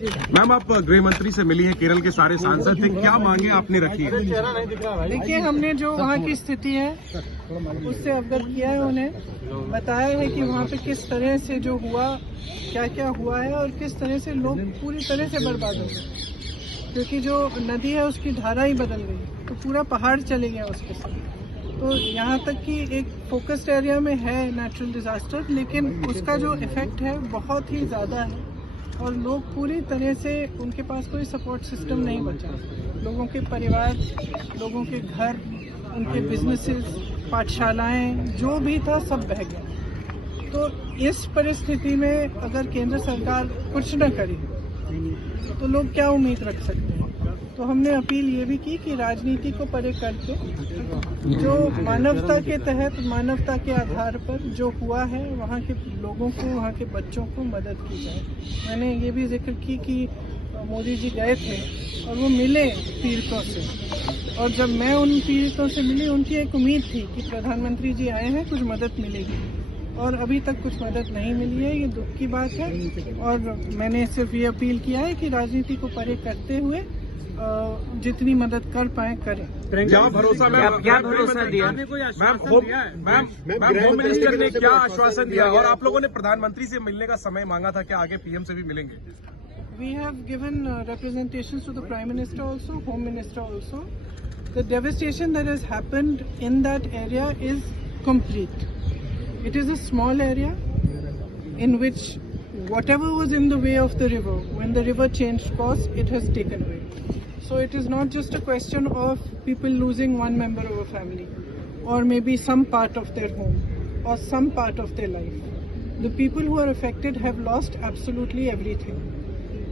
Ma'am, आप गृह मंत्री से मिली हैं, केरल के सारे सांसद थे, क्या मांगे आपने रखी है? देखिए, हमने जो वहाँ की स्थिति है उससे अवगत किया है, उन्हें बताया है कि वहाँ पे किस तरह से जो हुआ, क्या क्या हुआ है और किस तरह से लोग पूरी तरह से बर्बाद हो गए, क्योंकि जो नदी है उसकी धारा ही बदल गई, तो पूरा पहाड़ चले गया उसके साथ। तो यहाँ तक कि एक फोकस्ड एरिया में है नेचुरल डिजास्टर, लेकिन उसका जो इफेक्ट है बहुत ही ज़्यादा है और लोग पूरी तरह से, उनके पास कोई सपोर्ट सिस्टम नहीं बचा। लोगों के परिवार, लोगों के घर, उनके बिजनेसेस, पाठशालाएं, जो भी था सब बह गया। तो इस परिस्थिति में अगर केंद्र सरकार कुछ न करे तो लोग क्या उम्मीद रख सकते हैं। तो हमने अपील ये भी की कि राजनीति को परे करके जो मानवता के तहत, मानवता के आधार पर जो हुआ है, वहाँ के लोगों को, वहाँ के बच्चों को मदद की जाए। मैंने ये भी जिक्र की कि मोदी जी गए थे और वो मिले पीड़ितों से, और जब मैं उन पीड़ितों से मिली, उनकी एक उम्मीद थी कि प्रधानमंत्री जी आए हैं, कुछ मदद मिलेगी, और अभी तक कुछ मदद नहीं मिली है। ये दुख की बात है और मैंने सिर्फ ये अपील किया है कि राजनीति को परे करते हुए जितनी मदद कर पाए करें। क्या भरोसा दिया? मैम, होम मिनिस्टर ने क्या आश्वासन दिया और आप लोगों ने प्रधानमंत्री से मिलने का समय मांगा था, क्या आगे पीएम से भी मिलेंगे? We have given representations to the Prime Minister also, Home Minister also. The devastation that has happened in that area is complete. It is a small area in which whatever was in the way of the river, when the river changed course, it has taken away. So it is not just a question of people losing one member of a family, or maybe some part of their home, or some part of their life. The people who are affected have lost absolutely everything.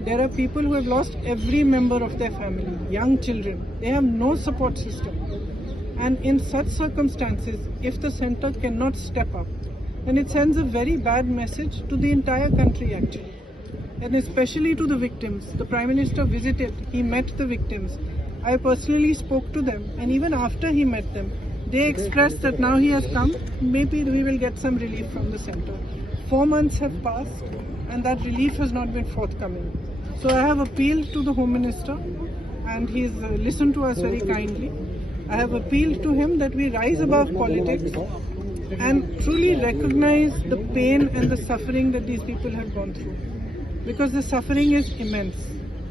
There are people who have lost every member of their family, young children. They have no support system. And in such circumstances, if the center cannot step up, then it sends a very bad message to the entire country actually. And especially to the victims. The Prime Minister visited, he met the victims. I personally spoke to them, and even after he met them, they expressed that now he has come, maybe we will get some relief from the center. 4 months have passed and that relief has not been forthcoming. So I have appealed to the Home Minister, and he's listened to us very kindly. I have appealed to him that we rise above politics and truly recognize the pain and the suffering that these people have gone through. Because the suffering is immense.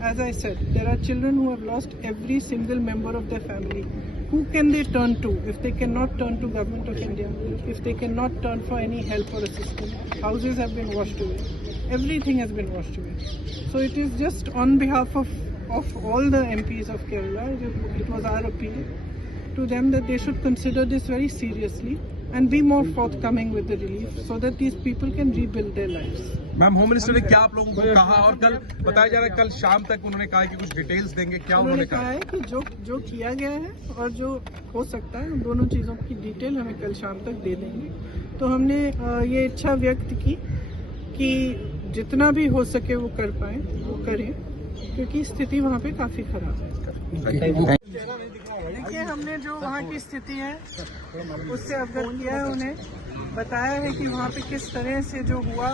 As I said, there are children who have lost every single member of their family. Who can they turn to if they cannot turn to Government of India, if they cannot turn for any help or assistance? Houses have been washed away. Everything has been washed away. So it is just on behalf of all the MPs of Kerala, it was our appeal to them that they should consider this very seriously and be more forthcoming with the relief so that these people can rebuild their lives. Ma'am, home minister ने क्या आप लोगों को कहा, और कल बताया जा रहा है कल शाम तक उन्होंने कहा कि कुछ डिटेल्स देंगे, क्या उन्होंने कहा है कि जो किया गया है और जो हो सकता है, उन दोनों चीज़ों की डिटेल हमें कल शाम तक दे देंगे। तो हमने ये इच्छा व्यक्त की कि जितना भी हो सके वो कर पाए, वो करें, क्योंकि स्थिति वहाँ पे काफ़ी खराब है। देखिए, हमने जो वहाँ की स्थिति है उससे अवगत किया है, उन्हें बताया है कि वहाँ पे किस तरह से जो हुआ,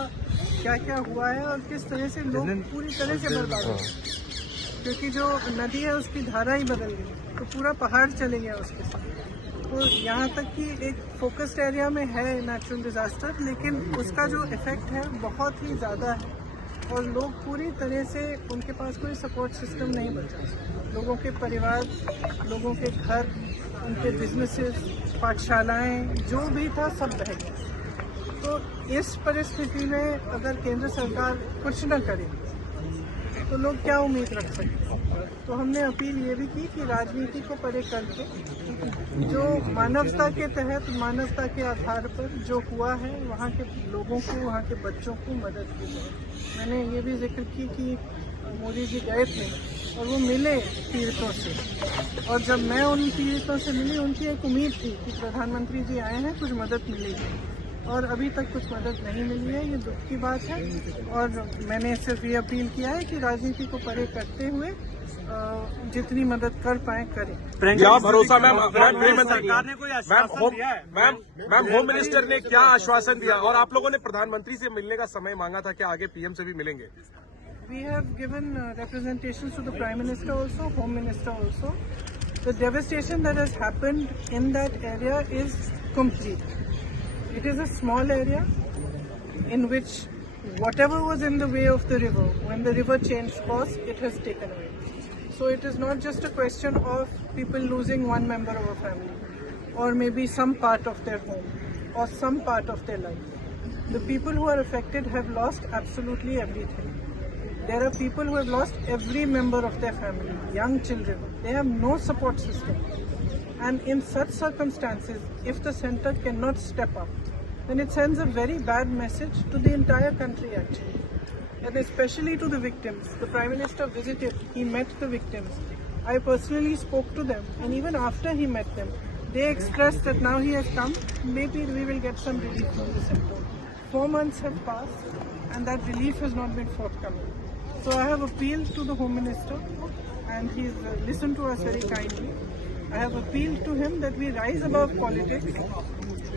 क्या क्या हुआ है और किस तरह से लोग पूरी तरह से बर्बाद हो गए, क्योंकि जो नदी है उसकी धारा ही बदल गई, तो पूरा पहाड़ चले गया उसके साथ। तो यहाँ तक कि एक फोकस्ड एरिया में है नेचुरल डिजास्टर, लेकिन उसका जो इफेक्ट है बहुत ही ज़्यादा है और लोग पूरी तरह से, उनके पास कोई सपोर्ट सिस्टम नहीं बचा। लोगों के परिवार, लोगों के घर, उनके बिजनेसेस, पाठशालाएं, जो भी था सब बह गया। तो इस परिस्थिति में अगर केंद्र सरकार कुछ न करे तो लोग क्या उम्मीद रख सकते हैं। तो हमने अपील ये भी की कि राजनीति को परे करके जो मानवता के तहत, मानवता के आधार पर जो हुआ है, वहाँ के लोगों को, वहाँ के बच्चों को मदद की जाए। मैंने ये भी जिक्र की कि मोदी जी गए थे और वो मिले पीड़ितों से, और जब मैं उन पीड़ितों से मिली, उनकी एक उम्मीद थी कि प्रधानमंत्री जी आए हैं, कुछ मदद मिलेगी, और अभी तक कुछ मदद नहीं मिली है। ये दुख की बात है और मैंने सिर्फ ये अपील किया है कि राजनीति को परे करते हुए जितनी मदद कर पाए करें। क्या भरोसा? मैम, सरकार ने कोई आश्वासन दिया है? मैम, होम मिनिस्टर ने क्या आश्वासन दिया और आप लोगों ने प्रधानमंत्री से मिलने का समय मांगा था, क्या आगे पीएम से भी मिलेंगे? We have given representations to the Prime Minister also, Home Minister also. The devastation that has happened in that area is complete. It is a small area in which whatever was in the way of the river, when the river changed course, it has taken away. So it is not just a question of people losing one member of a family, or maybe some part of their home, or some part of their life. The people who are affected have lost absolutely everything. There are people who have lost every member of their family, young children. They have no support system. And in such circumstances, if the center cannot step up, then it sends a very bad message to the entire country actually. And especially to the victims. The Prime Minister visited, he met the victims. I personally spoke to them, and even after he met them, they expressed that now he has come, maybe we will get some relief from the center. 4 months have passed, and that relief has not been forthcoming. So I have appealed to the Home Minister, and he's listened to us very kindly. I have appealed to him that we rise above politics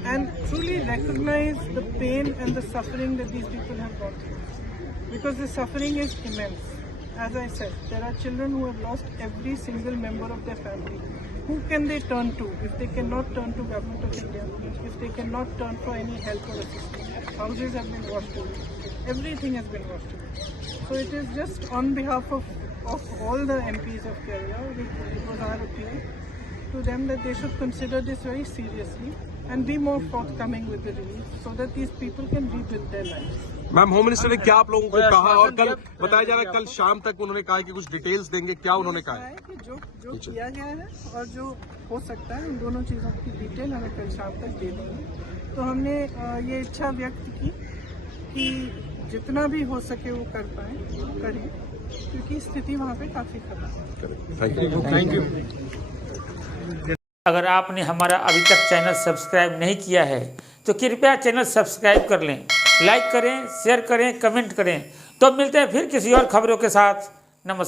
and truly recognize the pain and the suffering that these people have gone through. Because the suffering is immense. As I said, there are children who have lost every single member of their family. Who can they turn to if they cannot turn to Government of India, if they cannot turn for any help or assistance? Houses have been washed away. Everything has been washed away. So it is just on behalf of all the MPs of Kerala, it was our appeal to them that they should consider this very seriously and be more forthcoming with the relief so that these people can rebuild their lives. Ma'am, home minister ने क्या आप लोगों को कहा, और कल बताया जा रहा है कल शाम तक उन्होंने कहा कि कुछ डिटेल्स देंगे, क्या उन्होंने कहा है? कि जो किया गया है और जो हो सकता है उन दोनों चीज़ों की डिटेल हमें कल शाम तक दे देंगे। तो हमने ये इच्छा व्यक्त की कि जितना भी हो सके वो कर पाए, करें, क्योंकि स्थिति वहाँ पे काफ़ी खराब है। Thank you. अगर आपने हमारा अभी तक चैनल सब्सक्राइब नहीं किया है तो कृपया चैनल सब्सक्राइब कर लें, लाइक करें, शेयर करें, कमेंट करें। तो मिलते हैं फिर किसी और खबरों के साथ। नमस्कार।